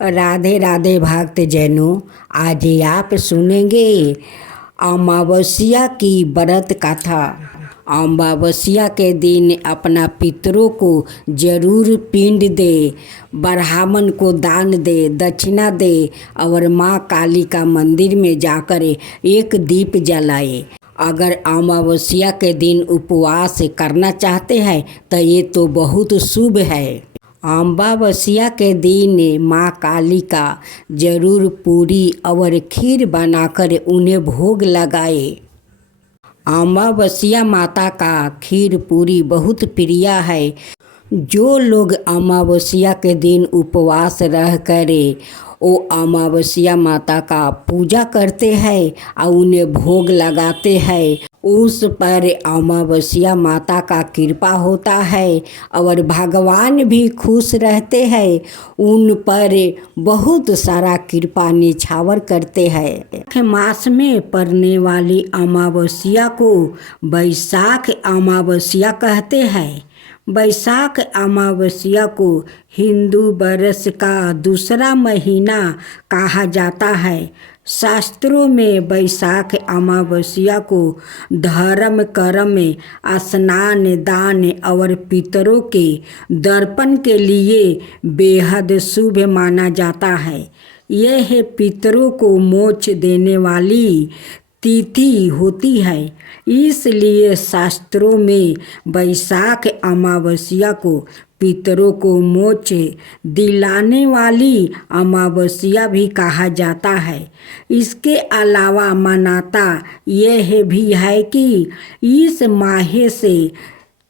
राधे राधे भक्त जनों, आज आप सुनेंगे अमावस्या की व्रत कथा। अमावस्या के दिन अपना पितरों को जरूर पिंड दे, ब्राह्मण को दान दे, दक्षिणा दे और माँ काली का मंदिर में जाकर एक दीप जलाए। अगर अमावस्या के दिन उपवास करना चाहते हैं तो ये तो बहुत शुभ है। अमावस्या के दिन माँ काली का जरूर पूरी और खीर बनाकर उन्हें भोग लगाए। अमावस्या माता का खीर पूरी बहुत प्रिय है। जो लोग अमावस्या के दिन उपवास रह करे वो अमावस्या माता का पूजा करते हैं और उन्हें भोग लगाते हैं, उस पर अमावस्या माता का कृपा होता है और भगवान भी खुश रहते हैं, उन पर बहुत सारा कृपा निछावर करते हैं। मास में पड़ने वाली अमावस्या को बैसाख अमावस्या कहते हैं। बैसाख अमावस्या को हिंदू वर्ष का दूसरा महीना कहा जाता है। शास्त्रों में बैसाख अमावस्या को धर्म कर्म, स्नान, दान और पितरों के दर्पण के लिए बेहद शुभ माना जाता है। यह पितरों को मोक्ष देने वाली तिथि होती है, इसलिए शास्त्रों में बैसाख अमावस्या को पितरों को मोक्ष दिलाने वाली अमावस्या भी कहा जाता है। इसके अलावा मान्यता यह भी है कि इस माह से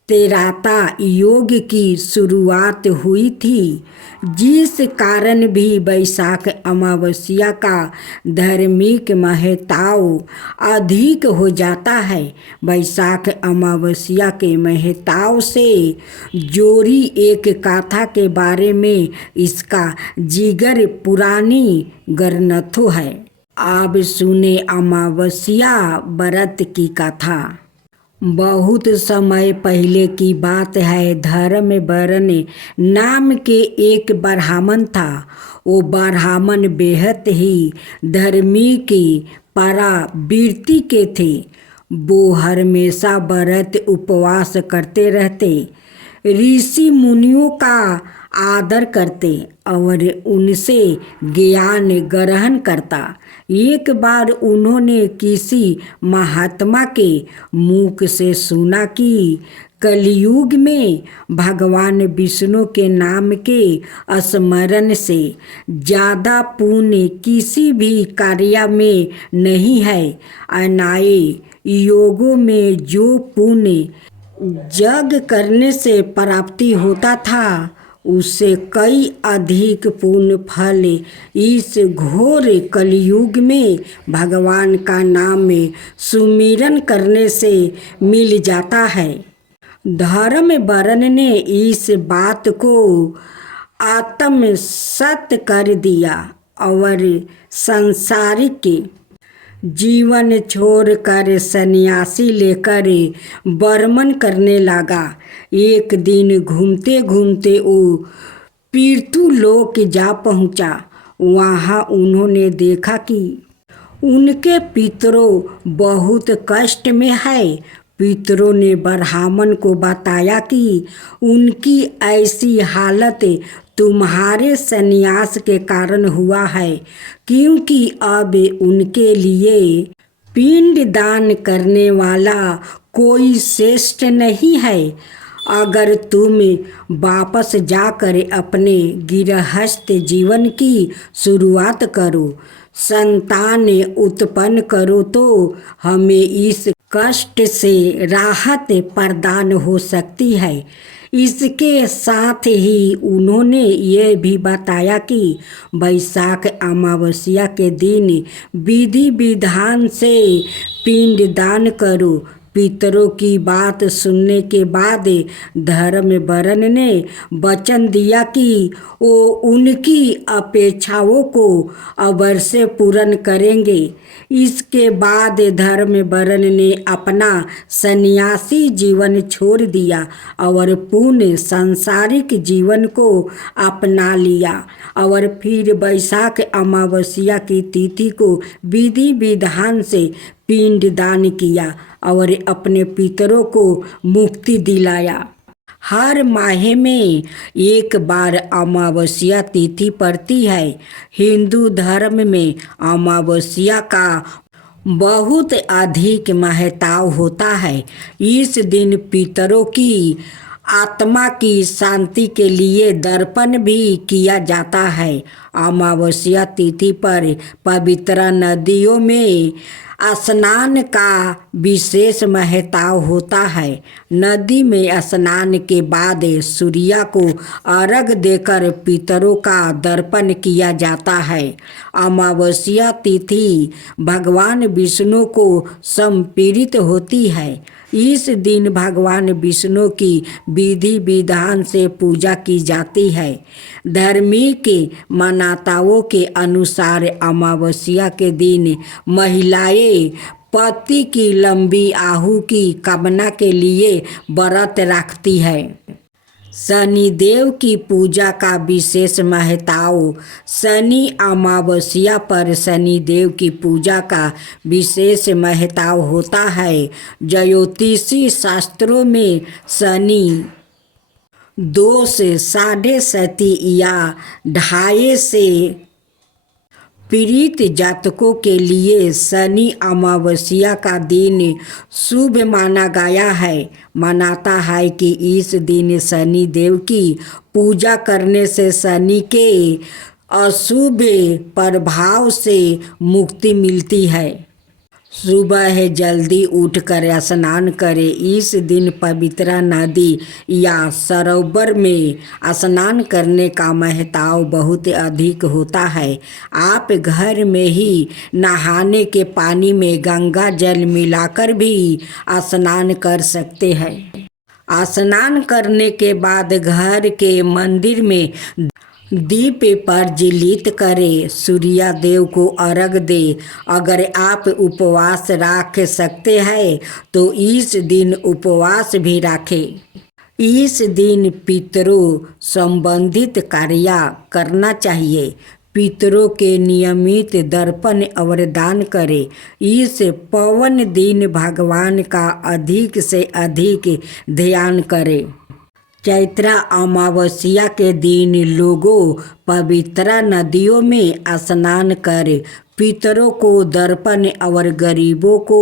तेराता योग की शुरुआत हुई थी, जिस कारण भी बैसाख अमावस्या का धार्मिक महत्व अधिक हो जाता है। बैसाख अमावस्या के महत्व से जोड़ी एक कथा के बारे में इसका जिगर पुरानी ग्रंथों है। अब सुने अमावस्या व्रत की कथा। बहुत समय पहले की बात है। धर्मवर्ण नाम के एक ब्राह्मण था। वो ब्राह्मण बेहद ही धार्मिक परावृत्ति के थे। वो हमेशा व्रत उपवास करते रहते, ऋषि मुनियों का आदर करते और उनसे ज्ञान ग्रहण करता। एक बार उन्होंने किसी महात्मा के मुख से सुना कि कलयुग में भगवान विष्णु के नाम के स्मरण से ज़्यादा पुण्य किसी भी कार्य में नहीं है। अनाए योगों में जो पुण्य यज्ञ करने से प्राप्ति होता था, उससे कई अधिक पुण्य फल इस घोर कलयुग में भगवान का नाम सुमिरन करने से मिल जाता है। धर्मवर्ण ने इस बात को आत्मसात कर दिया और सांसारिक जीवन छोड़कर सन्यासी लेकर भ्रमण करने लगा। एक दिन घूमते घूमते वो पृथ्वीलोक जा पहुंचा। वहाँ उन्होंने देखा कि उनके पितरों बहुत कष्ट में है। पितरों ने ब्राह्मण को बताया कि उनकी ऐसी हालत तुम्हारे संन्यास के कारण हुआ है, क्योंकि अब उनके लिए पिंड दान करने वाला कोई श्रेष्ठ नहीं है। अगर तुम वापस जाकर अपने गृहस्थ जीवन की शुरुआत करो, संतान उत्पन्न करो, तो हमें इस कष्ट से राहत प्रदान हो सकती है। इसके साथ ही उन्होंने ये भी बताया कि बैसाख अमावस्या के दिन विधि विधान से पिंड दान करो, पितरों की बात सुनने के बाद धर्मवरन ने वचन दिया कि वो उनकी अपेक्षाओं को अवश्य पूर्ण करेंगे। इसके बाद धर्मवरन ने अपना सन्यासी जीवन छोड़ दिया और पूर्ण सांसारिक जीवन को अपना लिया और फिर वैशाख अमावस्या की तिथि को विधि विधान से पिंडदान किया और अपने पितरों को मुक्ति दिलाया। हर माह में एक बार अमावस्या तिथि पड़ती है। हिंदू धर्म में अमावस्या का बहुत अधिक महत्व होता है। इस दिन पितरों की आत्मा की शांति के लिए तर्पण भी किया जाता है। अमावस्या तिथि पर पवित्र नदियों में स्नान का विशेष महत्व होता है। नदी में स्नान के बाद सूर्य को अर्घ देकर पितरों का तर्पण किया जाता है। अमावस्या तिथि भगवान विष्णु को समर्पित होती है। इस दिन भगवान विष्णु की विधि विधान से पूजा की जाती है। धार्मिक मान्यताओं के अनुसार अमावस्या के दिन महिलाएं पति की लंबी आयु की कामना के लिए व्रत रखती है। शनिदेव की पूजा का विशेष महत्व। शनि अमावस्या पर शनिदेव की पूजा का विशेष महत्व होता है। ज्योतिषी शास्त्रों में शनि दोष 7.5 या 2.5 से पीड़ित जातकों के लिए शनि अमावस्या का दिन शुभ माना गया है। मानता है कि इस दिन शनि देव की पूजा करने से शनि के अशुभ प्रभाव से मुक्ति मिलती है। सुबह जल्दी उठकर स्नान करें। इस दिन पवित्र नदी या सरोवर में स्नान करने का महत्व बहुत अधिक होता है। आप घर में ही नहाने के पानी में गंगा जल मिलाकर भी स्नान कर सकते हैं। स्नान करने के बाद घर के मंदिर में दीप प्रज्वलित करें। सूर्य देव को अर्घ दे। अगर आप उपवास रख सकते हैं तो इस दिन उपवास भी रखें। इस दिन पितरों संबंधित कार्य करना चाहिए। पितरों के नियमित तर्पण और दान करें। इस पावन दिन भगवान का अधिक से अधिक ध्यान करें। चैत्र अमावस्या के दिन लोगों पवित्र नदियों में स्नान कर पितरों को तर्पण और गरीबों को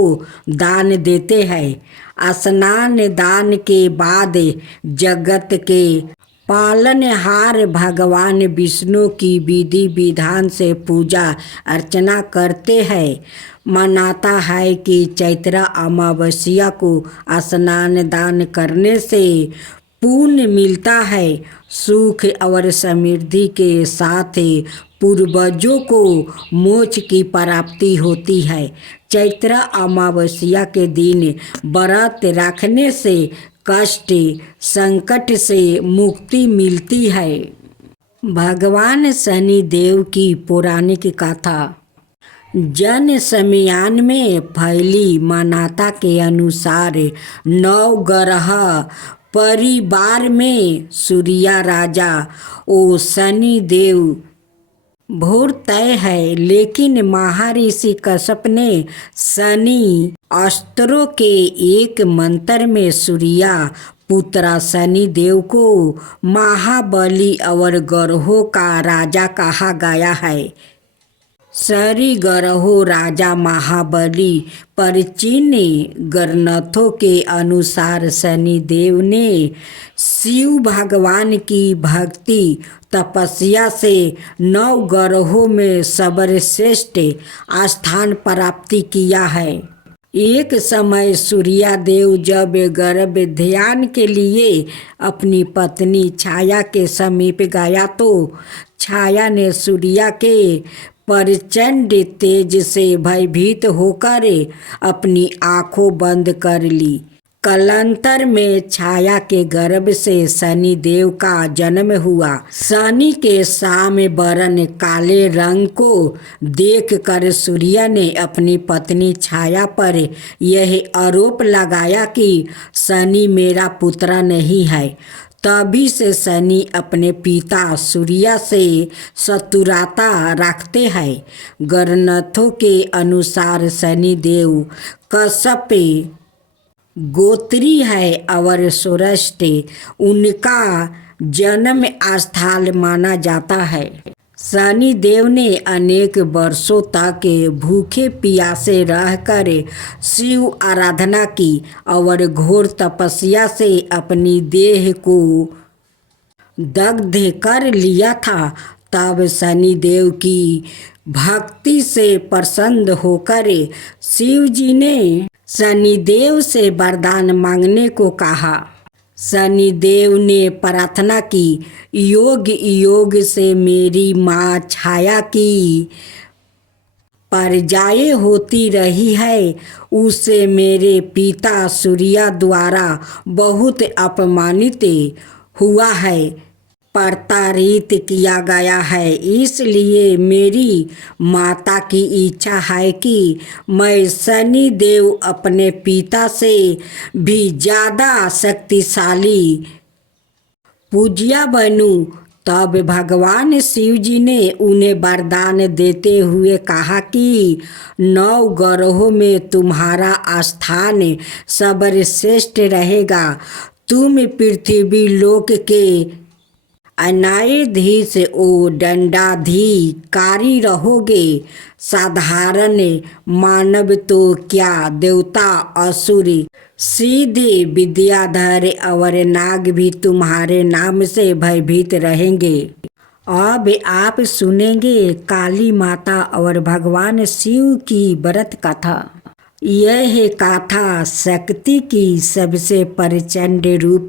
दान देते हैं। स्नान दान के बाद जगत के पालनहार भगवान विष्णु की विधि विधान से पूजा अर्चना करते हैं। मानता है कि चैत्र अमावस्या को स्नान दान करने से पुण्य मिलता है। सुख और समृद्धि के साथ पूर्वजों को मोक्ष की प्राप्ति होती है। चैत्र अमावस्या के दिन व्रत रखने से कष्ट संकट से मुक्ति मिलती है। भगवान शनि देव की पौराणिक कथा। जन समयान में फैली मान्यता के अनुसार 9 ग्रह परिवार में सूर्य राजा और शनि देव भोर तय है। लेकिन महर्षि कश्यप ने शनि अस्त्रों के एक मंत्र में सूर्य पुत्र शनि देव को महाबली और ग्रहों का राजा कहा गया है। सारी ग्रहों राजा महाबली प्राचीन ग्रंथों के अनुसार शनि देव ने शिव भगवान की भक्ति तपस्या से 9 ग्रहों में सर्वश्रेष्ठ स्थान प्राप्ति किया है। एक समय सूर्या देव जब गर्भ ध्यान के लिए अपनी पत्नी छाया के समीप गया तो छाया ने सूर्या के प्रचंड तेज से भयभीत होकर अपनी आंखों बंद कर ली। कालांतर में छाया के गर्भ से शनि देव का जन्म हुआ। शनि के साम बरन काले रंग को देखकर सूर्य ने अपनी पत्नी छाया पर यह आरोप लगाया कि शनि मेरा पुत्र नहीं है। तभी से शनि अपने पिता सूर्य से शत्रुता रखते हैं। गणनाथों के अनुसार शनि देव कश्यप गोत्री है और सौराष्ट्र उनका जन्म स्थल माना जाता है। शनि देव ने अनेक वर्षों तक भूखे प्यासे रहकर शिव आराधना की और घोर तपस्या से अपनी देह को दग्ध कर लिया था। तब शनि देव की भक्ति से प्रसन्न होकर शिव जी ने शनिदेव से वरदान मांगने को कहा। शनिदेव ने प्रार्थना की, योग योग से मेरी माँ छाया की परजाएं होती रही है, उसे मेरे पिता सूर्य द्वारा बहुत अपमानित हुआ है, प्रताड़ित किया गया है। इसलिए मेरी माता की इच्छा है कि मैं शनि देव अपने पिता से भी ज़्यादा शक्तिशाली पूज्य बनूं। तब भगवान शिव जी ने उन्हें वरदान देते हुए कहा कि 9 ग्रहों में तुम्हारा स्थान सर्वश्रेष्ठ रहेगा। तुम पृथ्वी लोक के न्यायाधीश ओ दंडाधिकारी रहोगे। साधारण मानव तो क्या, देवता असुर सीधे विद्याधर और नाग भी तुम्हारे नाम से भयभीत रहेंगे। अब आप सुनेंगे काली माता और भगवान शिव की व्रत कथा। यह गाथा शक्ति की सबसे प्रचंड रूप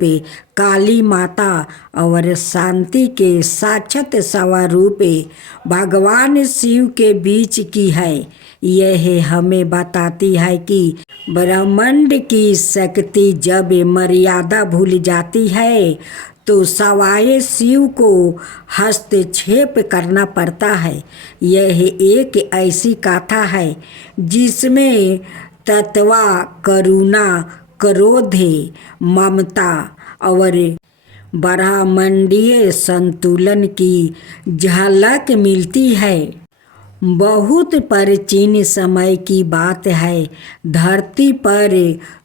काली माता और शांति के साक्षात स्वरूप भगवान शिव के बीच की है। यह हमें बताती है कि ब्रह्मांड की शक्ति जब मर्यादा भूल जाती है तो सवाए शिव को हस्तक्षेप करना पड़ता है। यह एक ऐसी कथा है जिसमें तत्व करुणा, क्रोध, ममता और ब्रह्मांडीय संतुलन की झलक मिलती है। बहुत प्राचीन समय की बात है। धरती पर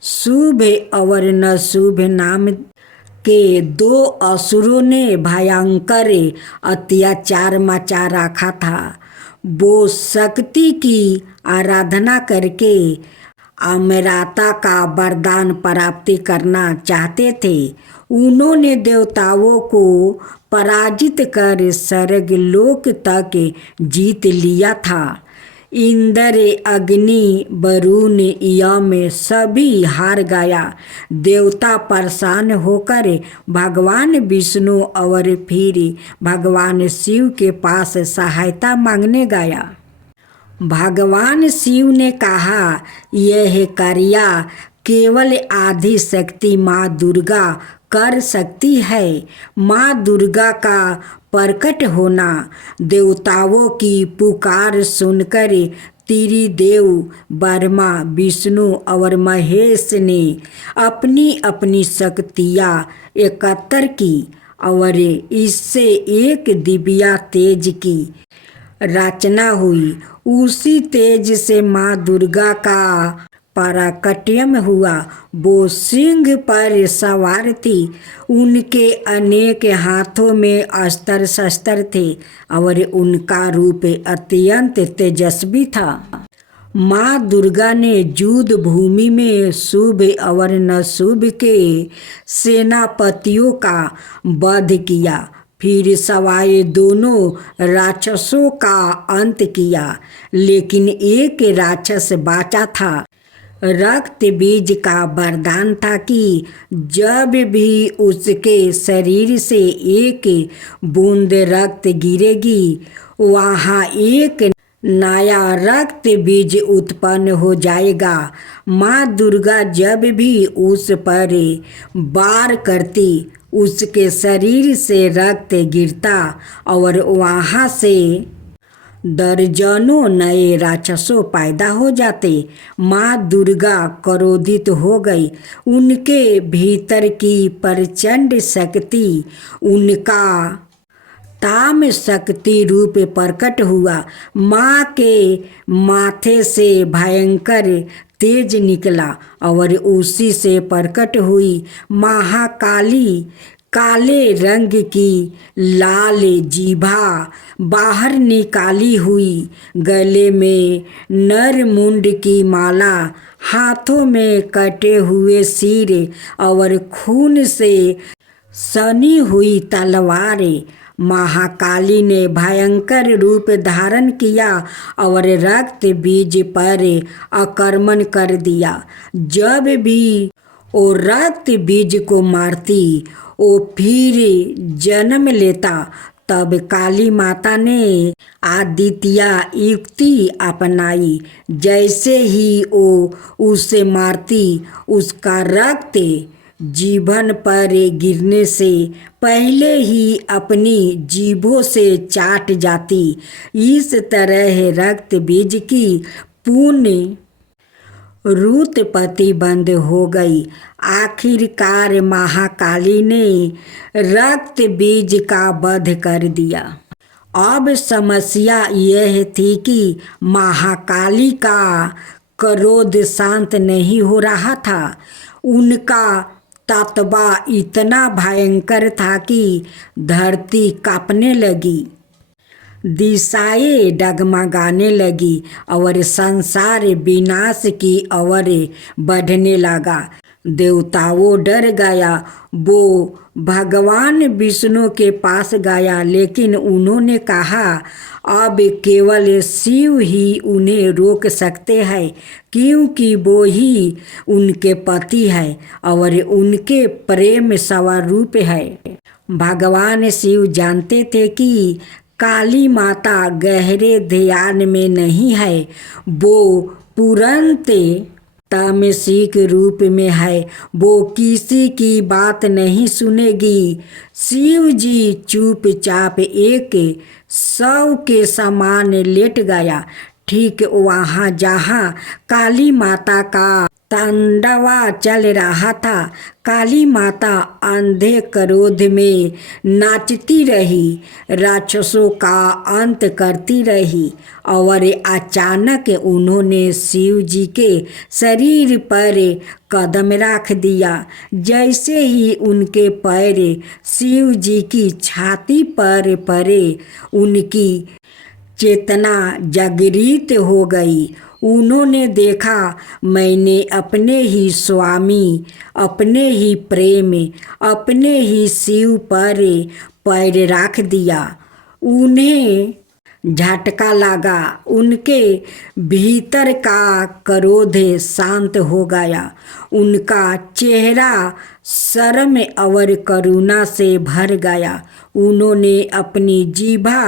शुभ और नशुभ नाम के 2 असुरों ने भयंकर अत्याचार मचा रखा था। वो शक्ति की आराधना करके अमरता का वरदान प्राप्त करना चाहते थे। उन्होंने देवताओं को पराजित कर स्वर्गलोक तक जीत लिया था। इंद्र, अग्नि, वरुण, यम सभी हार गया। देवता परेशान होकर भगवान विष्णु और फिर भगवान शिव के पास सहायता मांगने गया। भगवान शिव ने कहा, यह कार्य केवल आदि शक्ति माँ दुर्गा कर सकती है। माँ दुर्गा का प्रकट होना। देवताओं की पुकार सुनकर त्रिदेव ब्रह्मा, विष्णु और महेश ने अपनी अपनी शक्तियाँ एकत्र की और इससे एक दिव्य तेज की रचना हुई। उसी तेज से माँ दुर्गा का पराकट्यम हुआ। वो सिंह पर सवार थी। उनके अनेक हाथों में अस्त्र शस्त्र थे और उनका रूप अत्यंत तेजस्वी था। माँ दुर्गा ने युद्ध भूमि में शुभ और नशुभ के सेनापतियों का वध किया। फिर सवाए दोनों राक्षसों का अंत किया, लेकिन एक राक्षस बचा था। रक्त बीज का वरदान था कि जब भी उसके शरीर से एक बूंद रक्त गिरेगी वहाँ एक नया रक्त बीज उत्पन्न हो जाएगा। माँ दुर्गा जब भी उस पर वार करती उसके शरीर से रक्त गिरता और वहाँ से दर्जनों नए राक्षसों पैदा हो जाते। माँ दुर्गा क्रोधित हो गई। उनके भीतर की प्रचंड शक्ति उनका ताम शक्ति रूप प्रकट हुआ। माँ के माथे से भयंकर तेज निकला और उसी से प्रकट हुई महाकाली। काले रंग की लाल जीभा बाहर निकाली हुई, गले में नरमुंड की माला, हाथों में कटे हुए सिर और खून से सनी हुई तलवारें। महाकाली ने भयंकर रूप धारण किया और रक्त बीज पर आक्रमण कर दिया। जब भी वो रक्त बीज को मारती वो फिर जन्म लेता। तब काली माता ने आदित्य युक्ति अपनाई। जैसे ही वो उसे मारती उसका रक्त जीभन पर गिरने से पहले ही अपनी जीभों से चाट जाती। इस तरह रक्त बीज की पुण्य उत्पत्ति बंद हो गई। आखिरकार महाकाली ने रक्त बीज का वध कर दिया। अब समस्या यह थी कि महाकाली का क्रोध शांत नहीं हो रहा था। उनका तत्वा इतना भयंकर था कि धरती कांपने लगी, दिशाएं डगमगाने लगी और संसार विनाश की ओर बढ़ने लगा। देवताओं डर गया। वो भगवान विष्णु के पास गया, लेकिन उन्होंने कहा अब केवल शिव ही उन्हें रोक सकते हैं, क्योंकि वो ही उनके पति है और उनके प्रेम स्वरूप है। भगवान शिव जानते थे कि काली माता गहरे ध्यान में नहीं है, वो तुरंत तामसिक रूप में है। वो किसी की बात नहीं सुनेगी। शिव जी चुपचाप एक शव के समान लेट गया, ठीक वहाँ जहाँ काली माता का तांडवा चल रहा था। काली माता अंधे क्रोध में नाचती रही, राक्षसों का अंत करती रही और अचानक उन्होंने शिव जी के शरीर पर कदम रख दिया। जैसे ही उनके पैर शिव जी की छाती पर पड़े उनकी चेतना जागृत हो गई। उन्होंने देखा मैंने अपने ही स्वामी, अपने ही प्रेम, अपने ही शिव पर पैर रख दिया। उन्हें झटका लगा। उनके भीतर का क्रोध शांत हो गया। उनका चेहरा शर्म और करुणा से भर गया। उन्होंने अपनी जीभा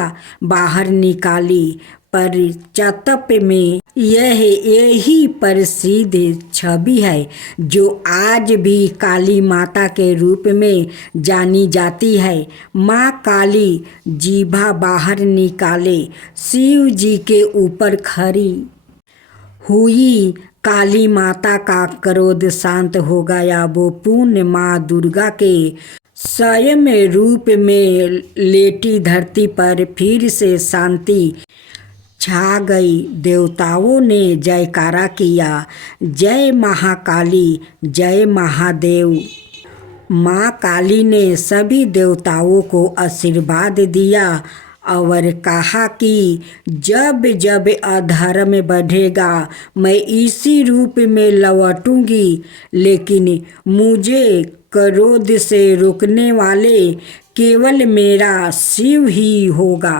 बाहर निकाली। पर चतप में यही प्रसिद्ध छवि है जो आज भी काली माता के रूप में जानी जाती है। माँ काली जीभा बाहर निकाले शिव जी के ऊपर खड़ी हुई। काली माता का क्रोध शांत हो गया। वो पूर्ण माँ दुर्गा के स्वयं रूप में लेटी धरती पर फिर से शांति छा गई। देवताओं ने जयकारा किया, जय महाकाली, जय महादेव। माँ काली ने सभी देवताओं को आशीर्वाद दिया और कहा कि जब जब अधर्म बढ़ेगा मैं इसी रूप में लौटूंगी, लेकिन मुझे क्रोध से रोकने वाले केवल मेरा शिव ही होगा।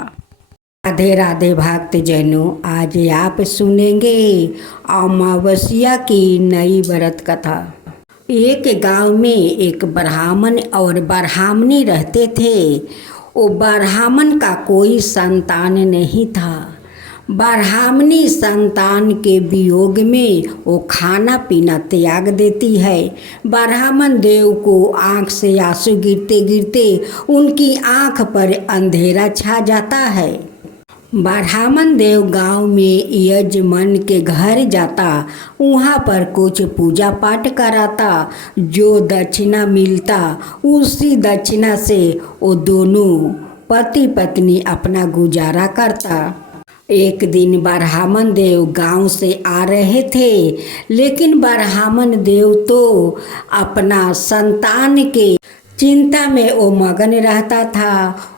राधे राधे भक्तजनों, आज आप सुनेंगे अमावस्या की नई व्रत कथा। एक गांव में एक ब्राह्मण और ब्राह्मणी रहते थे। वो ब्राह्मण का कोई संतान नहीं था। ब्राह्मणी संतान के वियोग में वो खाना पीना त्याग देती है। ब्राह्मण देव को आँख से आंसू गिरते गिरते उनकी आँख पर अंधेरा छा जाता है। ब्राह्मण देव गांव में यजमान के घर जाता, वहाँ पर कुछ पूजा पाठ कराता। जो दक्षिणा मिलता उसी दक्षिणा से वो दोनों पति पत्नी अपना गुजारा करता। एक दिन ब्राह्मण देव गांव से आ रहे थे, लेकिन ब्राह्मण देव तो अपना संतान के चिंता में वो मगन रहता था।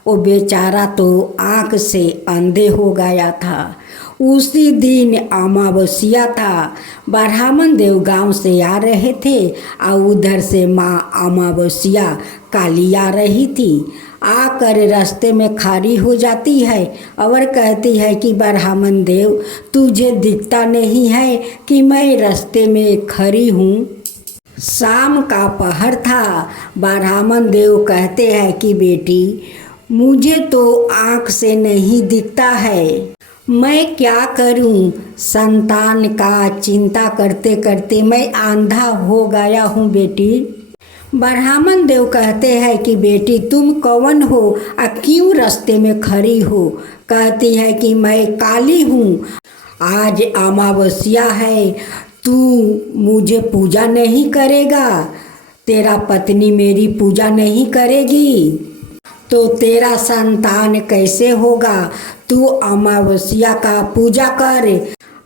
वो बेचारा तो आँख से अंधे हो गया था। उसी दिन अमावस्या था। ब्राह्मण देव गांव से आ रहे थे और उधर से माँ अमावस्या काली आ रही थी। आकर रास्ते में खड़ी हो जाती है और कहती है कि ब्राह्मण देव, तुझे दिखता नहीं है कि मैं रास्ते में खड़ी हूँ। शाम का पहर था। ब्राह्मण देव कहते हैं कि बेटी, मुझे तो आँख से नहीं दिखता है, मैं क्या करूं? संतान का चिंता करते करते मैं अंधा हो गया हूं बेटी। ब्राह्मण देव कहते हैं कि बेटी, तुम कौन हो और क्यों रास्ते में खड़ी हो? कहती है कि मैं काली हूँ, आज अमावस्या है, तू मुझे पूजा नहीं करेगा, तेरा पत्नी मेरी पूजा नहीं करेगी तो तेरा संतान कैसे होगा? तू अमावस्या का पूजा कर।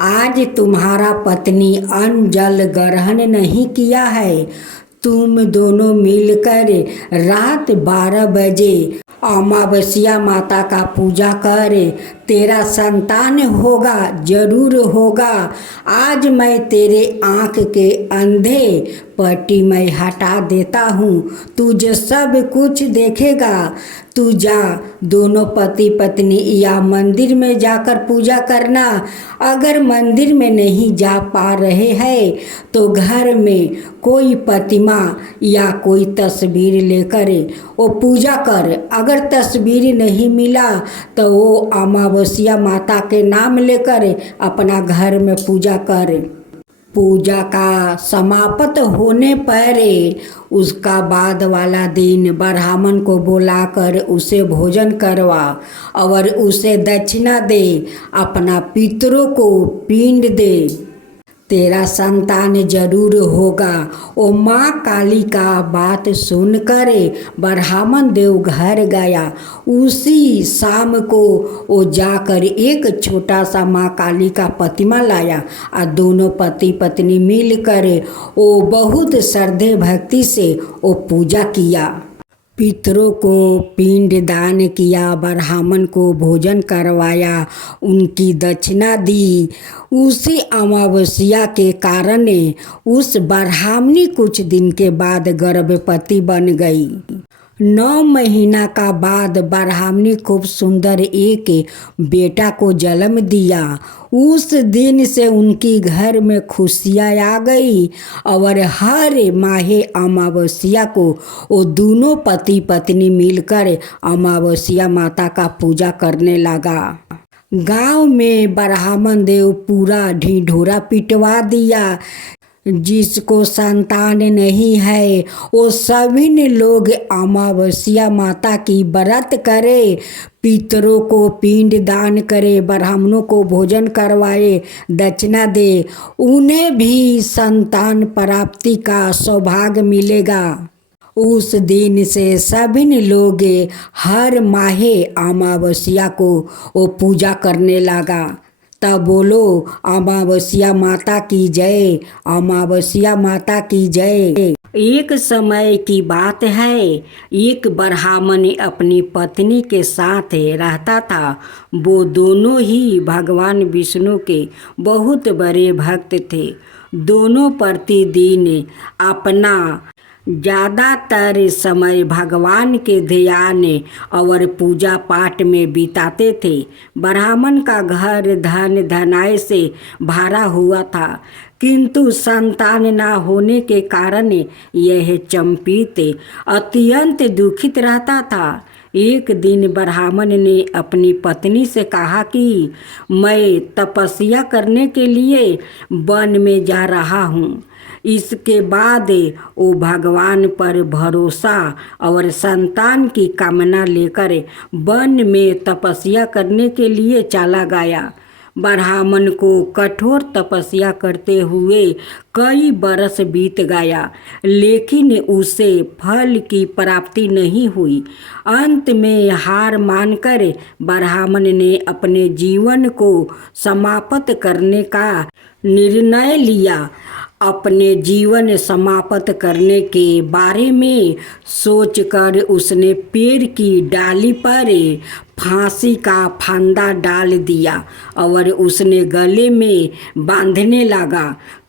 आज तुम्हारा पत्नी अन्न जल ग्रहण नहीं किया है। तुम दोनों मिलकर रात 12 बजे अमावस्या माता का पूजा कर, तेरा संतान होगा, जरूर होगा। आज मैं तेरे आँख के अंधे पट्टी मैं हटा देता हूँ, तुझे सब कुछ देखेगा। तू जा, दोनों पति पत्नी या मंदिर में जाकर पूजा करना। अगर मंदिर में नहीं जा पा रहे हैं तो घर में कोई प्रतिमा या कोई तस्वीर लेकर वो पूजा कर। अगर तस्वीर नहीं मिला तो वो अमावस्या माता के नाम लेकर अपना घर में पूजा कर। पूजा का समाप्त होने पर उसका बाद वाला दिन ब्राह्मण को बुलाकर उसे भोजन करवा और उसे दक्षिणा दे, अपना पितरों को पिंड दे, तेरा संतान जरूर होगा। ओ माँ काली का बात सुनकर ब्राह्मण देव घर गया। उसी शाम को वो जाकर एक छोटा सा माँ काली का प्रतिमा लाया और दोनों पति पत्नी मिलकर वो बहुत श्रद्धे भक्ति से वो पूजा किया। पितरों को पिंड दान किया, ब्राह्मण को भोजन करवाया, उनकी दक्षिणा दी। उसी अमावस्या के कारण उस ब्राह्मणी कुछ दिन के बाद गर्भवती बन गई। 9 महीना का बाद ब्राह्मणी खूब सुंदर एक बेटा को जन्म दिया। उस दिन से उनकी घर में खुशियाँ आ गई और हर माहे अमावस्या को वो दोनों पति पत्नी मिलकर अमावस्या माता का पूजा करने लगा। गांव में ब्राह्मण देव पूरा ढिढोरा पिटवा दिया। जिसको संतान नहीं है वो सभी लोग अमावस्या माता की व्रत करे, पितरों को पिंड दान करे, ब्राह्मणों को भोजन करवाए, दक्षिणा दे, उन्हें भी संतान प्राप्ति का सौभाग्य मिलेगा। उस दिन से सभी लोग हर माहे अमावस्या को वो पूजा करने लगा। तब बोलो अमावस्या माता की जय, अमावस्या माता की जय। एक समय की बात है, एक ब्राह्मण अपनी पत्नी के साथ रहता था। वो दोनों ही भगवान विष्णु के बहुत बड़े भक्त थे। दोनों प्रतिदिन अपना ज़्यादातर समय भगवान के ध्यान और पूजा पाठ में बिताते थे। ब्राह्मण का घर धन धनाय से भरा हुआ था, किंतु संतान न होने के कारण यह चंपित अत्यंत दुखित रहता था। एक दिन ब्राह्मण ने अपनी पत्नी से कहा कि मैं तपस्या करने के लिए वन में जा रहा हूँ। इसके बाद वो भगवान पर भरोसा और संतान की कामना लेकर वन में तपस्या करने के लिए चला गया। ब्राह्मण को कठोर तपस्या करते हुए कई बरस बीत गया, लेकिन उसे फल की प्राप्ति नहीं हुई। अंत में हार मानकर ब्राह्मण ने अपने जीवन को समाप्त करने का निर्णय लिया। अपने जीवन समाप्त करने के बारे में सोचकर उसने पेड़ की डाली पर फांसी का फंदा डाल दिया और उसने गले में बांधने लगा।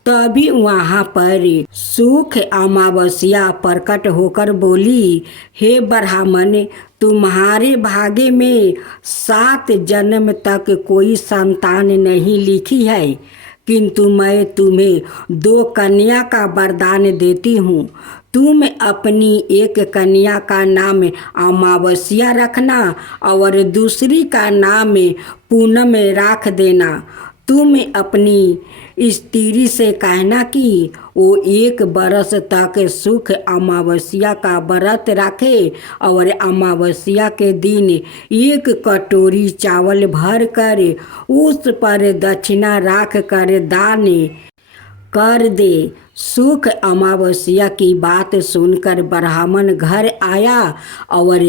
तभी वहाँ पर सुख अमावस्या प्रकट होकर बोली, हे ब्राह्मण, तुम्हारे भाग्य में 7 जन्म तक कोई संतान नहीं लिखी है, किंतु मैं तुम्हें 2 कन्या का वरदान देती हूँ। तुम अपनी एक कन्या का नाम अमावस्या रखना और दूसरी का नाम पूनम रख देना। तुम अपनी स्त्री से कहना कि वो 1 बरस तक सुख अमावस्या का व्रत रखे और अमावस्या के दिन 1 कटोरी चावल भर कर उस पर दक्षिणा रख कर दान कर दे। सुख अमावस्या की बात सुनकर ब्राह्मण घर आया और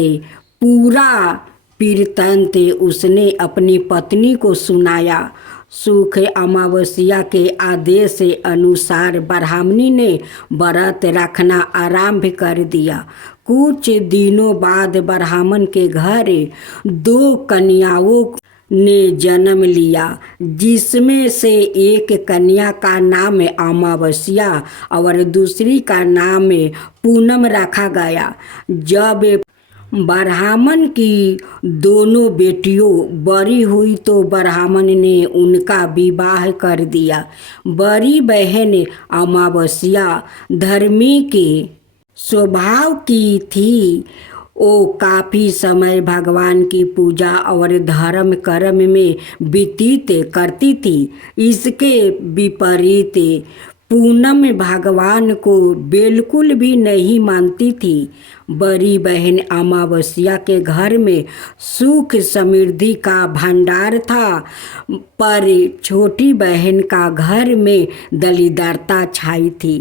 पूरा वृत्तांत उसने अपनी पत्नी को सुनाया। सुख अमावस्या के आदेश अनुसार ब्राह्मणी ने व्रत रखना आरंभ कर दिया। कुछ दिनों बाद ब्राह्मण के घर 2 कन्याओं ने जन्म लिया, जिसमें से एक कन्या का नाम अमावस्या और दूसरी का नाम पूनम रखा गया। जब ब्राह्मण की दोनों बेटियों बड़ी हुई तो ब्राह्मण ने उनका विवाह कर दिया। बड़ी बहन अमावस्या धर्मी के स्वभाव की थी। वो काफ़ी समय भगवान की पूजा और धर्म कर्म में व्यतीत करती थी। इसके विपरीत पूनम भगवान को बिल्कुल भी नहीं मानती थी। बड़ी बहन अमावस्या के घर में सुख समृद्धि का भंडार था, पर छोटी बहन का घर में दरिद्रता छाई थी।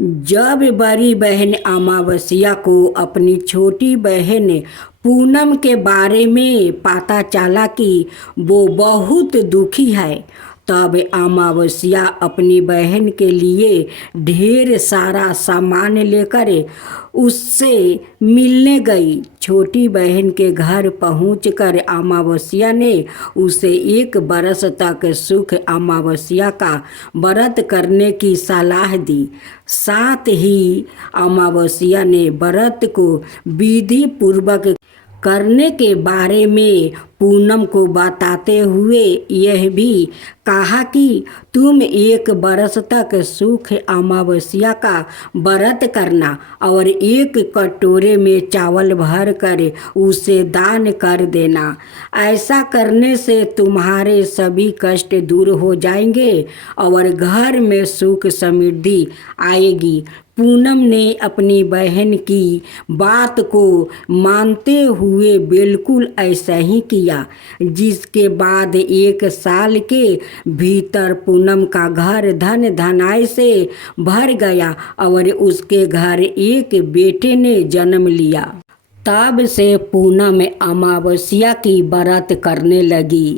जब बड़ी बहन अमावस्या को अपनी छोटी बहन पूनम के बारे में पता चला कि वो बहुत दुखी है, तब अमावस्या अपनी बहन के लिए ढेर सारा सामान लेकर उससे मिलने गई। छोटी बहन के घर पहुंचकर अमावस्या ने उसे 1 बरस तक सुख अमावस्या का व्रत करने की सलाह दी। साथ ही अमावस्या ने व्रत को विधि पूर्वक करने के बारे में पूनम को बताते हुए यह भी कहा कि तुम 1 बरस तक सुख अमावस्या का व्रत करना और 1 कटोरे में चावल भर कर उसे दान कर देना। ऐसा करने से तुम्हारे सभी कष्ट दूर हो जाएंगे और घर में सुख समृद्धि आएगी। पूनम ने अपनी बहन की बात को मानते हुए बिल्कुल ऐसा ही किया, जिसके बाद 1 साल के भीतर पूनम का घर धन धनाय से भर गया और उसके घर एक बेटे ने जन्म लिया। तब से पूनम अमावस्या की व्रत करने लगी।